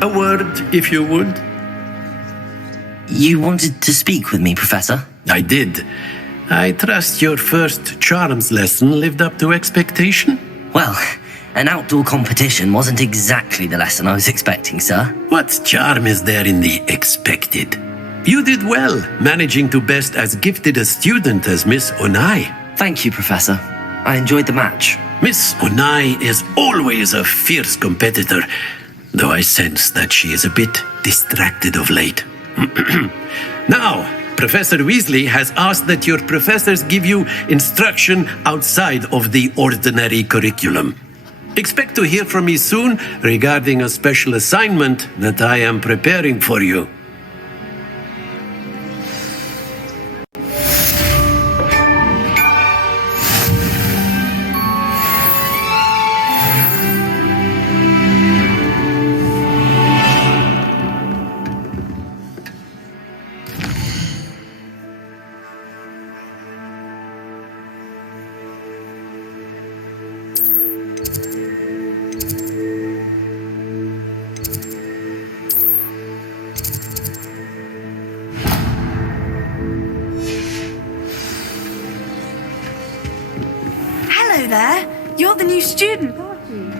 A word, if you would. You wanted to speak with me, Professor? I did. I trust your first charms lesson lived up to expectation? Well, an outdoor competition wasn't exactly the lesson I was expecting, sir. What charm is there in the expected? You did well, managing to best as gifted a student as Miss Onai. Thank you, Professor. I enjoyed the match. Miss Onai is always a fierce competitor, though I sense that she is a bit distracted of late. Now, Professor Weasley has asked that your professors give you instruction outside of the ordinary curriculum. Expect to hear from me soon regarding a special assignment that I am preparing for you. Hello there. You're the new student, aren't you?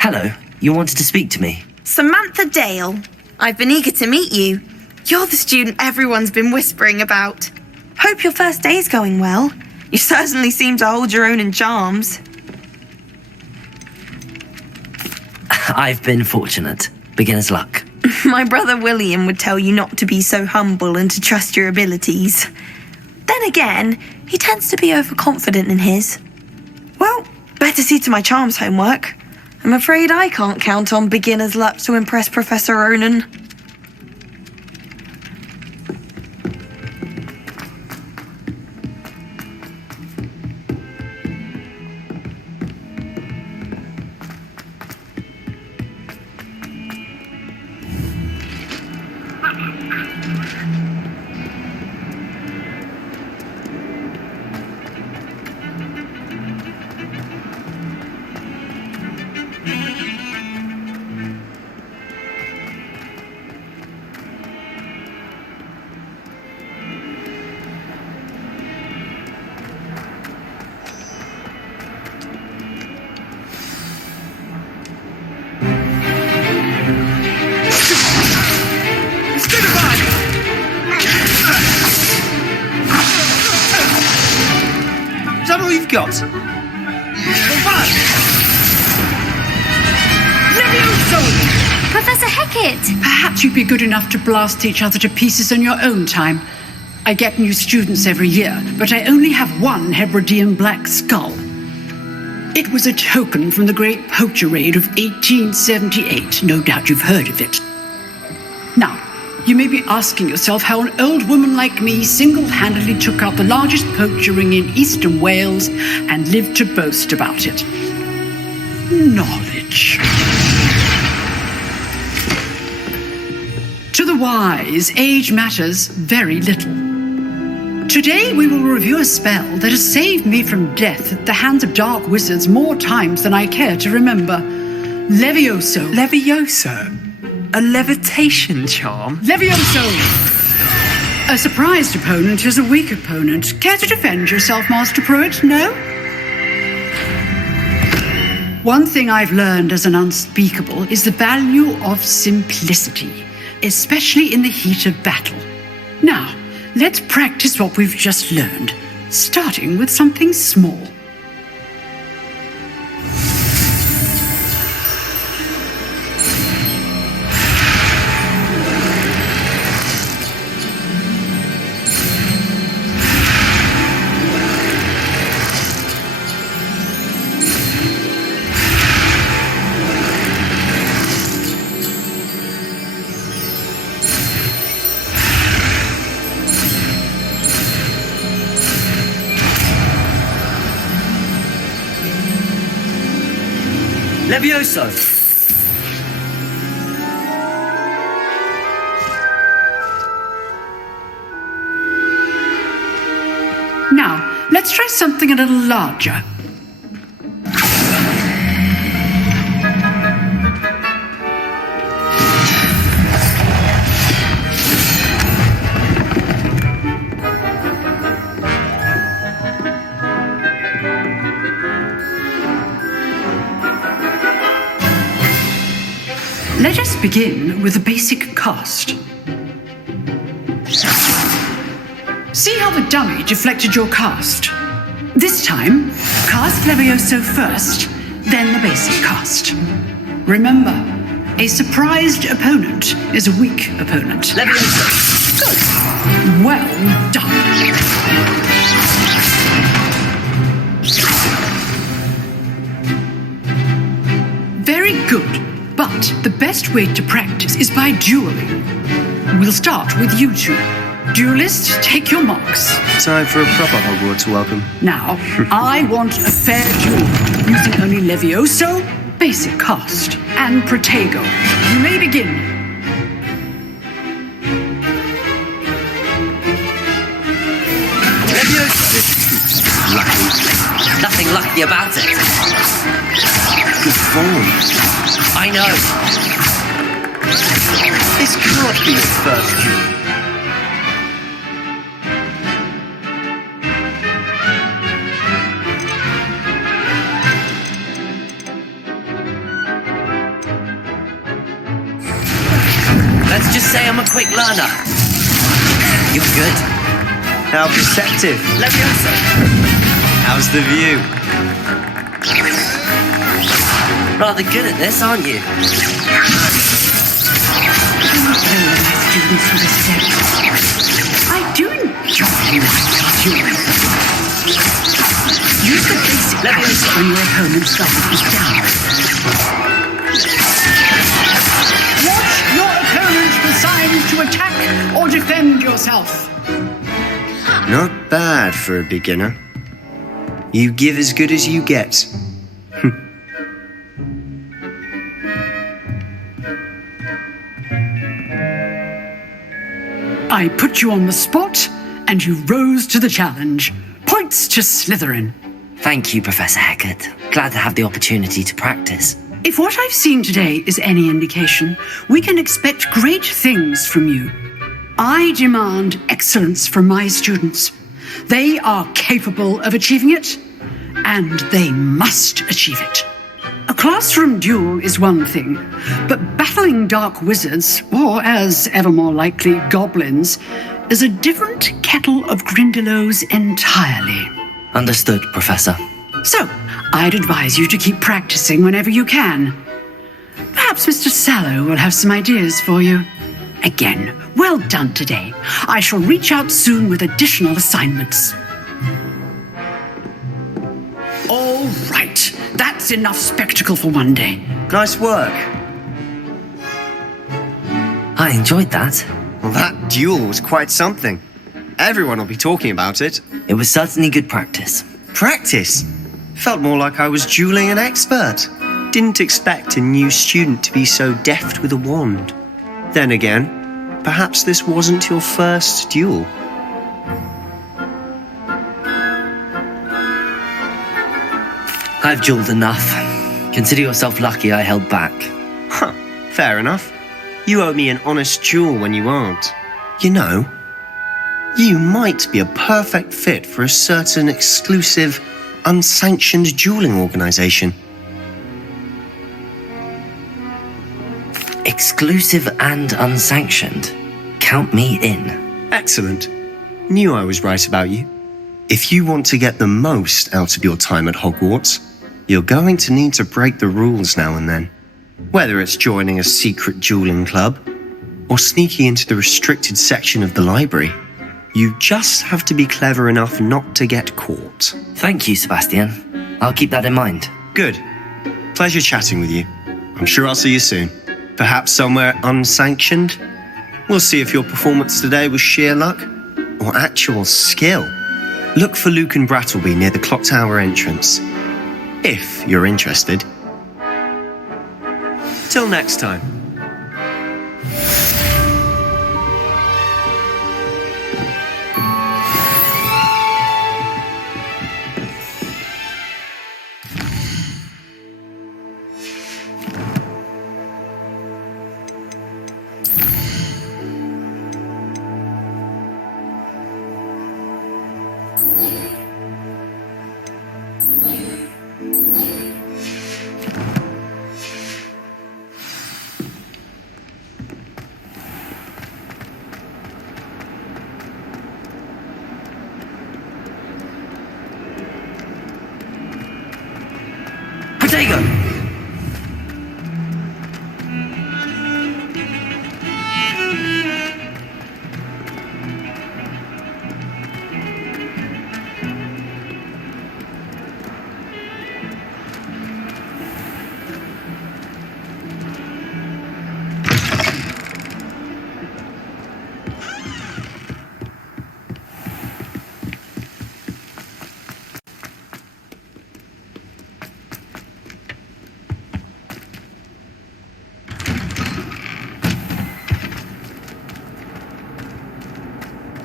Hello. You wanted to speak to me? Samantha Dale. I've been eager to meet you. You're the student everyone's been whispering about. Hope your first day's going well. You certainly seem to hold your own in charms. I've been fortunate. Beginner's luck. My brother William would tell you not to be so humble and to trust your abilities. Then again, he tends to be overconfident in his. Well, better see to my charms homework. I'm afraid I can't count on beginner's luck to impress Professor Ronan. Is that all you've got? Professor Hecat! Perhaps you'd be good enough to blast each other to pieces in your own time. I get new students every year, but I only have one Hebridean black skull. It was a token from the Great Poacher Raid of 1878. No doubt you've heard of it. Now, you may be asking yourself how an old woman like me single-handedly took out the largest poacher ring in eastern Wales and lived to boast about it. Knowledge. To the wise, age matters very little. Today we will review a spell that has saved me from death at the hands of dark wizards more times than I care to remember. Levioso. Levioso? A levitation charm? Levioso! A surprised opponent is a weak opponent. Care to defend yourself, Master Pruitt? No? One thing I've learned as an unspeakable is the value of simplicity, especially in the heat of battle. Now, let's practice what we've just learned, starting with something small. Levioso! Now, let's try something a little larger. Let us begin with the basic cast. See how the dummy deflected your cast? This time, cast Levioso first, then the basic cast. Remember, a surprised opponent is a weak opponent. Levioso. Good. Well done. Very good, but the best way to practice is by dueling. We'll start with you two. Duelists, take your marks. Time for a proper Hogwarts welcome. Now, I want a fair duel, using only Levioso, basic cast, and Protego. You may begin. Levioso. Lucky. Nothing lucky about it. Good form. I know. This can't be the first duel. Let's just say I'm a quick learner. You're good. How perceptive. Levioso. How's the view? Rather good at this, aren't you? I do enjoy dueling. Use the basic Levioso when your opponent's guard is down. Watch your opponent decide to attack or defend yourself. Not bad for a beginner. You give as good as you get. I put you on the spot, and you rose to the challenge. Points to Slytherin. Thank you, Professor Hecat. Glad to have the opportunity to practice. If what I've seen today is any indication, we can expect great things from you. I demand excellence from my students. They are capable of achieving it, and they must achieve it. A classroom duel is one thing, but battling dark wizards, or as ever more likely, goblins, is a different kettle of Grindylows entirely. Understood, Professor. So, I'd advise you to keep practicing whenever you can. Perhaps Mr. Sallow will have some ideas for you. Again, well done today. I shall reach out soon with additional assignments. All right, that's enough spectacle for one day. Nice work. I enjoyed that. Well, that duel was quite something. Everyone will be talking about it. It was certainly good practice. Practice? Felt more like I was dueling an expert. Didn't expect a new student to be so deft with a wand. Then again, perhaps this wasn't your first duel. I've dueled enough. Consider yourself lucky I held back. Huh, fair enough. You owe me an honest duel when you aren't. You know, you might be a perfect fit for a certain exclusive, unsanctioned dueling organization. Exclusive and unsanctioned. Count me in. Excellent. Knew I was right about you. If you want to get the most out of your time at Hogwarts, you're going to need to break the rules now and then. Whether it's joining a secret dueling club or sneaking into the restricted section of the library, you just have to be clever enough not to get caught. Thank you, Sebastian. I'll keep that in mind. Good. Pleasure chatting with you. I'm sure I'll see you soon. Perhaps somewhere unsanctioned? We'll see if your performance today was sheer luck or actual skill. Look for Luke and Brattleby near the clock tower entrance, if you're interested. Till next time. Protego!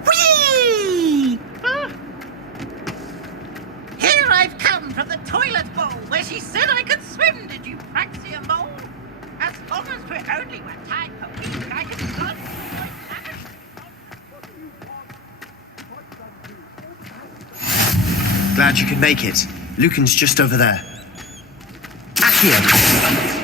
Whee! Here I've come from the toilet bowl where she said I could swim, did you Praxia mole? As long as we're only one time per week, I can start Glad you could make it. Lucan's just over there. Accio!